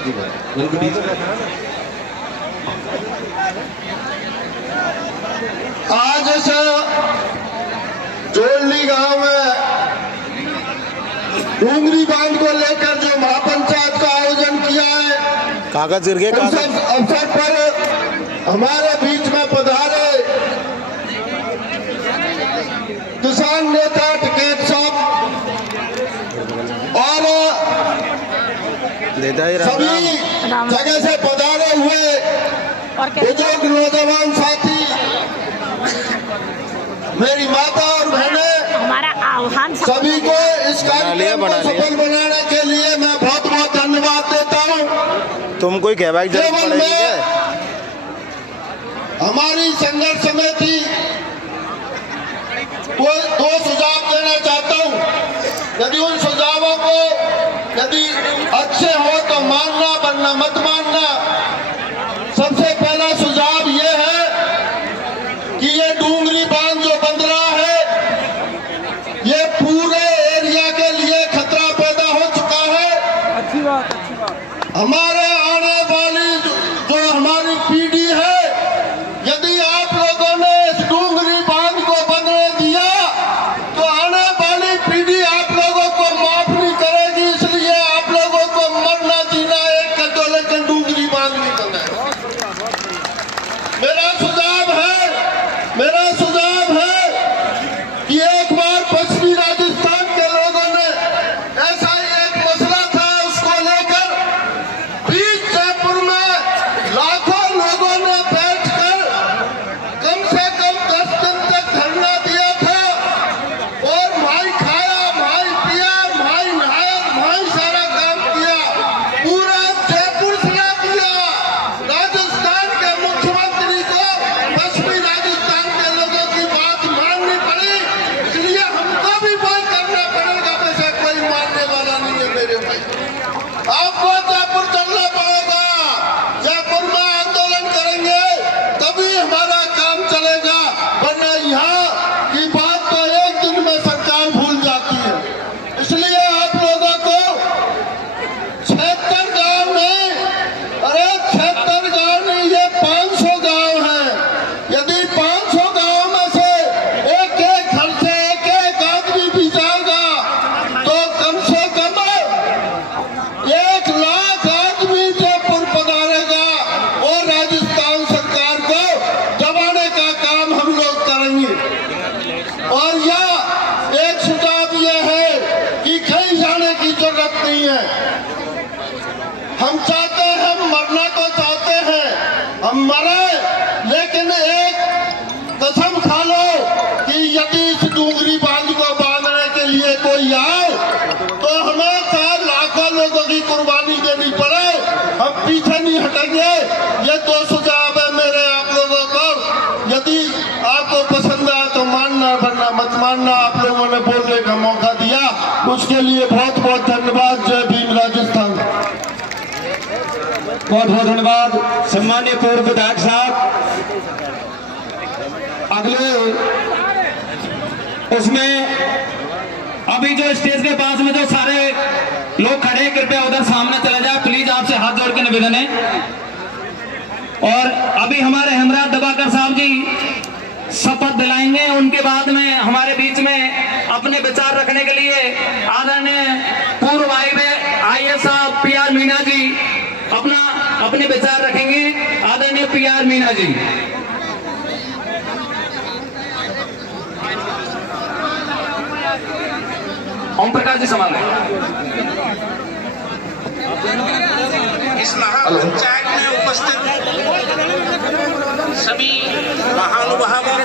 जी भाई बिल्कुल ठीक है। आज इस जोड़ली गांव में डूंगरी बांध को लेकर जो महापंचायत का आयोजन किया है, कागज गिर गए। उस अवसर पर हमारे बीच में पधारे किसान नेता टिकैत साहब और सभी जगह से पधारे हुए बुजुर्ग नौजवान साथी, मेरी माता और बहनें, हमारा आह्वान सभी को इस कार्यक्रम को सफल बनाने के लिए मैं बहुत बहुत धन्यवाद देता हूँ। तुम कोई कहवाई केवल मैं हमारी संघर्ष समिति को दो सुझाव देना चाहता हूँ। यदि उन सुझावों को यदि अच्छे हो तो मानना, वरना मत मानना। सबसे पहला सुझाव ये है कि ये डूंगरी बांध जो बन रहा है, ये पूरे एरिया के लिए खतरा पैदा हो चुका है। अच्छी बात, अच्छी बात। हमारे आने वाली जो हमारी पीढ़ी है, यदि आप लोगों ने इस डूंगरी बांध को बनने दिया तो आने वाली पीढ़ी आप लोगों को माफ नहीं करेगी। इसलिए आप लोगों को मरना जीना एक कर दो, लेकिन डूंगरी बांध नहीं बने। मेरा सुझाव है कि एक बार पश्चिमी राजस्थान के लोगों ने ऐसा ही एक मसला था, उसको लेकर बीच जयपुर में लाखों लोगों ने बैठकर कम से कम 10 दिन तक धरना दिया था और भाई खाया, भाई पिया, भाई नहाया, भाई सारा काम किया। पूरा जयपुर सुना दिया। राजस्थान के मुख्यमंत्री को पश्चिमी राजस्थान के लोगों की बात माननी पड़ी, इसलिए हमको भी वही करना पड़ेगा। वैसे कोई मानने वाला नहीं है मेरे भाई। आपको जयपुर चलना पड़ेगा। जयपुर में आंदोलन करेंगे तभी हमारा काम चलेगा, वरना यहाँ की बात तो एक दिन में सरकार भूल जाती है। इसलिए आप लोगों को 76 गांव नहीं, अरे 76 गांव नहीं, ये 500 गांव हैं। यदि 500 गांव में से एक एक घर से एक एक आदमी भी जाएगा तो कम से कम 1 लाख आदमी जयपुर पधारेगा और राजस्थान सरकार को दबाने का काम हम लोग करेंगे। और यह एक सुझाव यह है कि कहीं जाने की जरूरत नहीं है। हम चाहते हैं, मरना तो चाहते हैं, हम मरे, लेकिन एक कसम खा लो कि यदि इस डूंगरी बांध को बांधने के लिए कोई आए तो हमें चाहे लाखों लोगों की कुर्बानी देनी पड़े, हम पीछे नहीं हटेंगे। ये 2 सुझाव है मेरे आप लोगों को। यदि आपको पसंद आए तो मानना, वरना मत मानना। आप लोगों ने बोलने का मौका दिया, उसके लिए बहुत बहुत धन्यवाद। जय भीम राजस्थान। बहुत बहुत धन्यवाद सम्मानीय पूर्व विधायक साहब। अगले उसमें अभी जो स्टेज के पास में जो सारे लोग खड़े हैं, कृपया उधर सामने चले जाए प्लीज, आपसे हाथ जोड़ के निवेदन है। और अभी हमारे हेमराज दबाकर साहब जी शपथ दिलाएंगे, उनके बाद में हमारे बीच में अपने विचार रखने के लिए आदरणीय पूर्व IAS साहब PR मीणा जी अपने विचार रखेंगे। आदरणीय PR मीणा जी। ओम प्रकाश जी सवाल है। इस महापंचायत में उपस्थित सभी महानुभावों,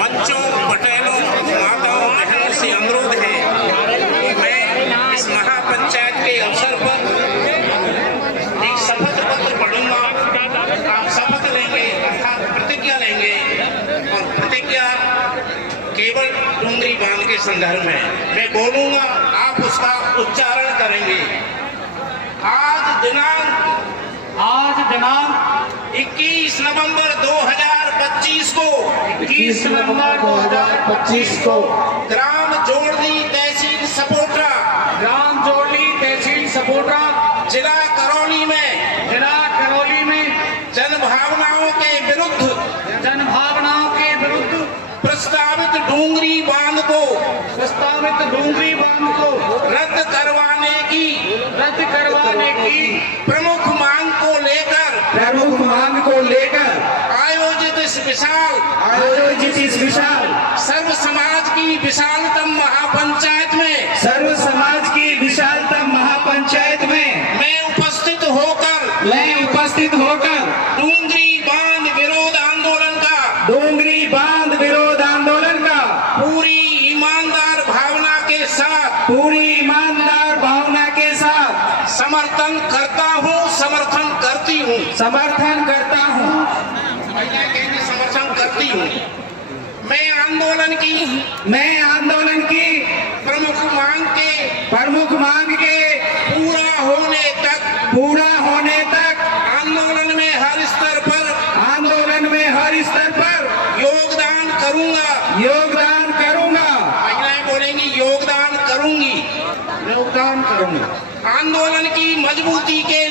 बच्चों, पटेलों, माताओं, बहनों से अनुरोध है कि मैं इस महापंचायत के अवसर पर एक शपथ पत्र पढ़ूंगा। आप शपथ लेंगे अर्थात प्रतिज्ञा लेंगे और प्रतिज्ञा केवल डूंगरी बांध के संदर्भ में मैं बोलूंगा, आप उसका उच्चारण करेंगे। आज दिनांक 21 नवंबर 2025 को ग्राम जोड़ली तहसील सपोटा जिला करौली प्रमुख मांग को लेकर आयोजित इस विशाल सर्व समाज की विशालतम महापंचायत में मैं उपस्थित होकर डूंगरी बांध विरोध आंदोलन का पूरी ईमानदार भावना के साथ समर्थन करती हूँ। मैं आंदोलन की प्रमुख मांग के पूरा होने तक आंदोलन में हर स्तर पर योगदान करूंगा। महिलाएं बोलेंगी योगदान करूंगी। आंदोलन की मजबूती के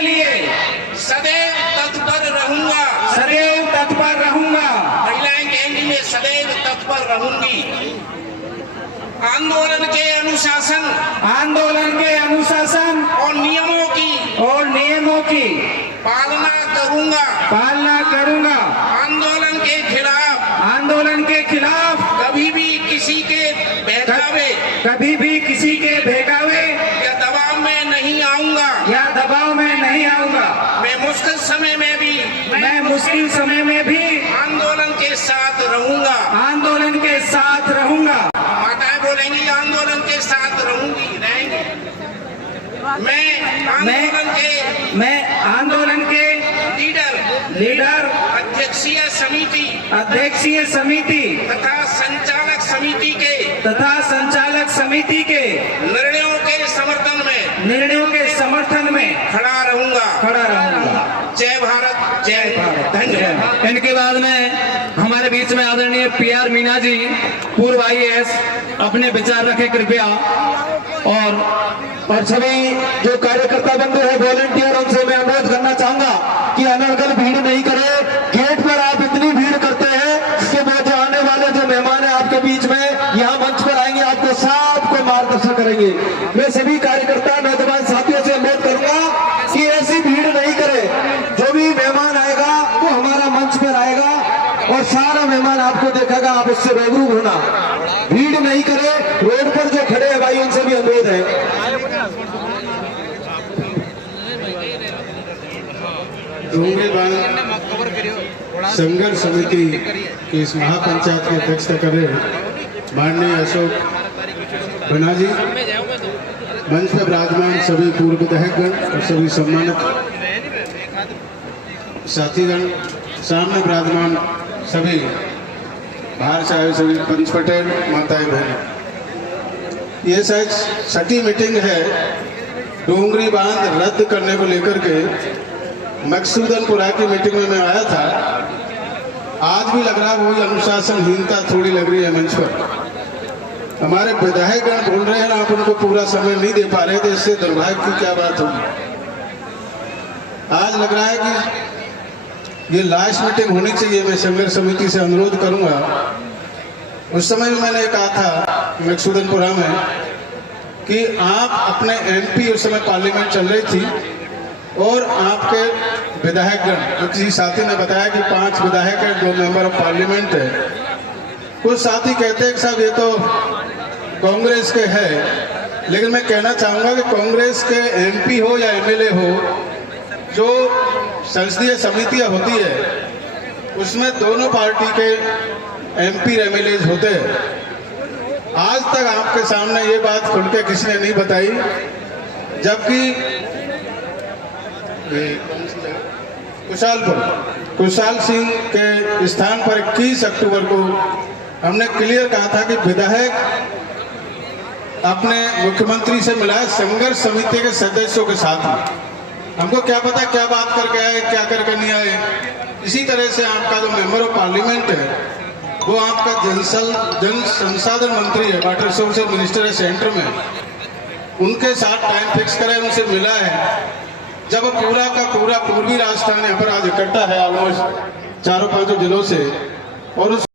लिए सदैव तत्पर रहूंगा। महिलाएं कहेंगी मैं सदैव तत्पर रहूंगी। आंदोलन के अनुशासन और नियमों की पालना करूंगा। आंदोलन के खिलाफ कभी भी किसी के बहकावे या दबाव में नहीं आऊंगा। मैं मुश्किल समय में भी आंदोलन के साथ रहूंगा। माताएं बोलेंगी आंदोलन के साथ रहेंगी। मैं आंदोलन के लीडर अध्यक्षीय समिति तथा संचालक समिति के निर्णयों के समर्थन में खड़ा रहूंगा। जय भारत, धन्यवाद। इनके बाद में हमारे बीच में आदरणीय PR मीना जी, पूर्व IAS, अपने विचार रखे कृपया। और सभी जो कार्यकर्ता बंधु है, वॉलंटियर, उनसे मैं अनुरोध करना चाहूंगा कि अनर्गल भीड़ नहीं करे। गेट पर आप इतनी भीड़ करते हैं कि वो जो आने वाले जो मेहमान है आपके बीच में यहाँ मंच पर आएंगे, आपको सबको मार्गदर्शन करेंगे। मैं सभी कार्यकर्ता नौजवान साथियों से अनुरोध करूंगा कि ऐसी भीड़ नहीं करे। जो भी मेहमान आएगा वो हमारा मंच पर आएगा और सारा मेहमान आपको देखेगा, आप उससे रूबरू होना। भीड़ नहीं करे। रोड पर जो खड़े हैं भाई, उनसे भी अनुरोध है। डूंगरी बांध संघर्ष समिति की इस महापंचायत की अध्यक्षता कर रहे माननीय अशोक बना जी, मंच पर विराजमान सभी पूर्व विधायकगण और सभी सम्मानित साथीगण, सामने विराजमान सभी बाहर से आए सभी पंच पटेल, माताएं बहन, ये शायद छठी मीटिंग है डूंगरी बांध रद्द करने को लेकर के। मकसूदनपुरा की मीटिंग में मैं आया था। आज भी लग रहा है वही अनुशासनहीनता थोड़ी लग रही है मंच पर। हमारे विधायकगण बोल रहे हैं, आप उनको पूरा समय नहीं दे पा रहे थे, इससे दुर्भाग्य की क्या बात होगी। आज लग रहा है कि ये लास्ट मीटिंग होनी चाहिए। मैं संघर्ष समिति से अनुरोध करूंगा। उस समय भी मैंने कहा था मकसूदनपुरा में कि आप अपने MP, उस समय पार्लियामेंट चल रही थी, और आपके विधायकगण, जो किसी साथी ने बताया कि 5 विधायक है, 2 मेंबर ऑफ पार्लियामेंट है। कुछ साथी कहते हैं कि साहब ये तो कांग्रेस के है, लेकिन मैं कहना चाहूँगा कि कांग्रेस के MP हो या MLA हो, जो संसदीय समितियाँ होती है उसमें दोनों पार्टी के MP MLAs होते हैं। आज तक आपके सामने ये बात खुल के किसी ने नहीं बताई, जबकि कुशाल सिंह के स्थान पर 21 अक्टूबर को हमने क्लियर कहा था कि विधायक अपने मुख्यमंत्री से मिला संघर्ष समिति के सदस्यों के साथ में। हमको क्या पता क्या बात करके आए, क्या करके नहीं आए। इसी तरह से आपका जो मेंबर ऑफ पार्लियामेंट है वो आपका जन संसाधन मंत्री है, वाटर रिसोर्सेज मिनिस्टर है सेंटर में, उनके साथ टाइम फिक्स करें, उनसे मिला है। जब पूरा का पूरा पूर्वी राजस्थान यहाँ पर आज इकट्ठा है, ऑलमोस्ट 4-5 जिलों से, और उस